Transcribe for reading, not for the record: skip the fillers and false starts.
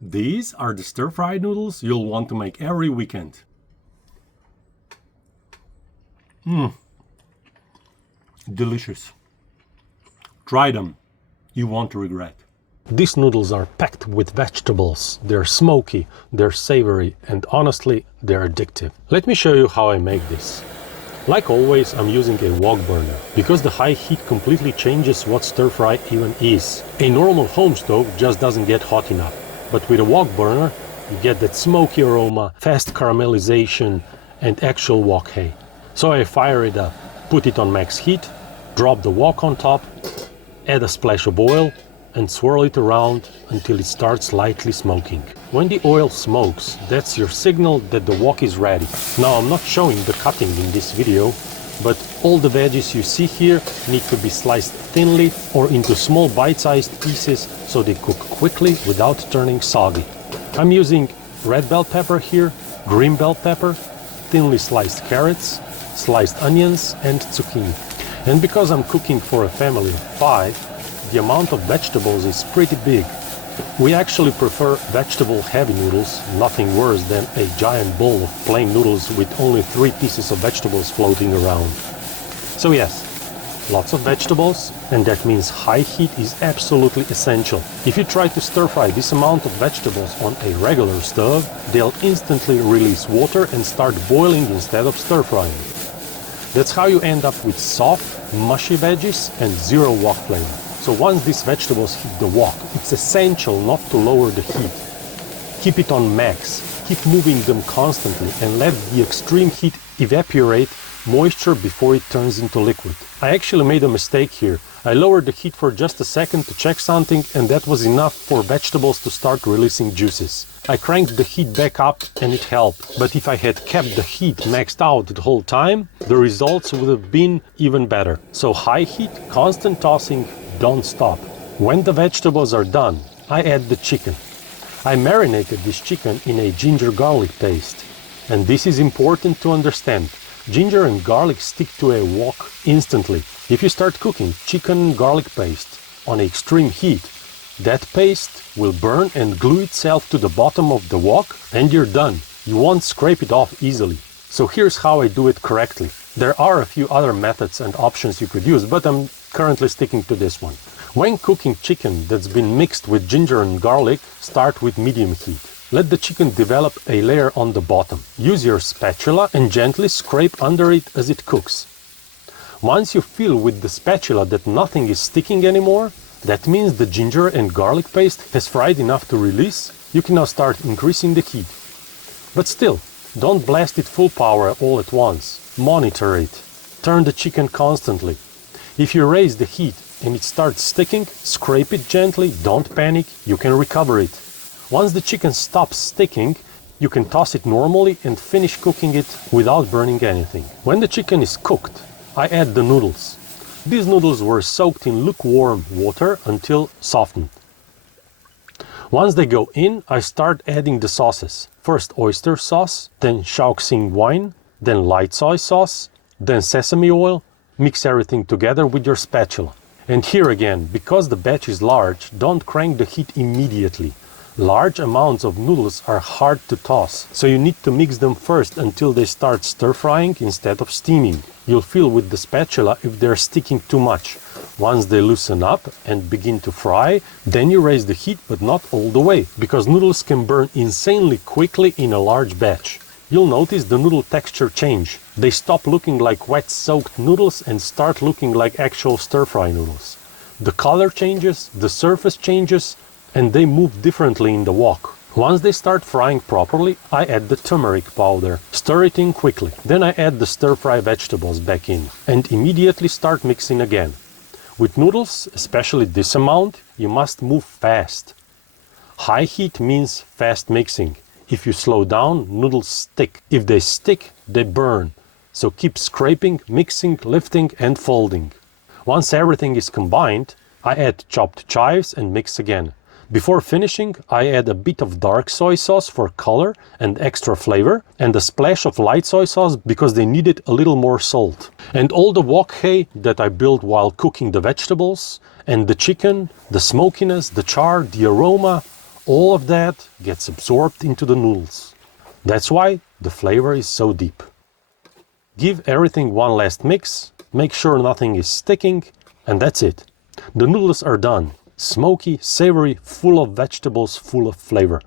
These are the stir-fried noodles you'll want to make every weekend. Delicious. Try them. You won't regret. These noodles are packed with vegetables. They're smoky, they're savory, and honestly, they're addictive. Let me show you how I make this. Like always, I'm using a wok burner, because the high heat completely changes what stir-fry even is. A normal home stove just doesn't get hot enough, but with a wok burner, you get that smoky aroma, fast caramelization, and actual wok hay. So I fire it up, put it on max heat, drop the wok on top, add a splash of oil, and swirl it around until it starts lightly smoking. When the oil smokes, that's your signal that the wok is ready. Now, I'm not showing the cutting in this video, but all the veggies you see here need to be sliced thinly or into small bite-sized pieces so they cook quickly without turning soggy. I'm using red bell pepper here, green bell pepper, thinly sliced carrots, sliced onions, and zucchini. And because I'm cooking for a family of 5, the amount of vegetables is pretty big. We actually prefer vegetable-heavy noodles, nothing worse than a giant bowl of plain noodles with only 3 pieces of vegetables floating around. So yes, lots of vegetables, and that means high heat is absolutely essential. If you try to stir-fry this amount of vegetables on a regular stove, they'll instantly release water and start boiling instead of stir-frying. That's how you end up with soft, mushy veggies and zero wok flavor. So once these vegetables hit the wok, it's essential not to lower the heat. Keep it on max, keep moving them constantly, and let the extreme heat evaporate moisture before it turns into liquid. I actually made a mistake here. I lowered the heat for just a second to check something, and that was enough for vegetables to start releasing juices. I cranked the heat back up and it helped, but if I had kept the heat maxed out the whole time, the results would have been even better. So high heat, constant tossing, don't stop. When the vegetables are done, I add the chicken. I marinated this chicken in a ginger garlic paste. And this is important to understand. Ginger and garlic stick to a wok instantly. If you start cooking chicken and garlic paste on extreme heat, that paste will burn and glue itself to the bottom of the wok, and you're done. You won't scrape it off easily. So here's how I do it correctly. There are a few other methods and options you could use, but I'm currently sticking to this one. When cooking chicken that's been mixed with ginger and garlic, start with medium heat. Let the chicken develop a layer on the bottom. Use your spatula and gently scrape under it as it cooks. Once you feel with the spatula that nothing is sticking anymore, that means the ginger and garlic paste has fried enough to release. You can now start increasing the heat. But still, don't blast it full power all at once. Monitor it. Turn the chicken constantly. If you raise the heat and it starts sticking, scrape it gently, don't panic, you can recover it. Once the chicken stops sticking, you can toss it normally and finish cooking it without burning anything. When the chicken is cooked, I add the noodles. These noodles were soaked in lukewarm water until softened. Once they go in, I start adding the sauces. First oyster sauce, then Shaoxing wine, then light soy sauce, then sesame oil. Mix everything together with your spatula. And here again, because the batch is large, don't crank the heat immediately. Large amounts of noodles are hard to toss, so you need to mix them first until they start stir-frying instead of steaming. You'll feel with the spatula if they're sticking too much. Once they loosen up and begin to fry, then you raise the heat, but not all the way, because noodles can burn insanely quickly in a large batch. You'll notice the noodle texture change. They stop looking like wet soaked noodles and start looking like actual stir-fry noodles. The color changes, the surface changes, and they move differently in the wok. Once they start frying properly, I add the turmeric powder. Stir it in quickly. Then I add the stir-fry vegetables back in and immediately start mixing again. With noodles, especially this amount, you must move fast. High heat means fast mixing. If you slow down, noodles stick. If they stick, they burn. So keep scraping, mixing, lifting, and folding. Once everything is combined, I add chopped chives and mix again. Before finishing, I add a bit of dark soy sauce for color and extra flavor, and a splash of light soy sauce because they needed a little more salt. And all the wok hay that I built while cooking the vegetables, and the chicken, the smokiness, the char, the aroma, All of that gets absorbed into the noodles. That's why the flavor is so deep. Give everything one last mix, make sure nothing is sticking, and that's it. The noodles are done. Smoky, savory, full of vegetables, full of flavor.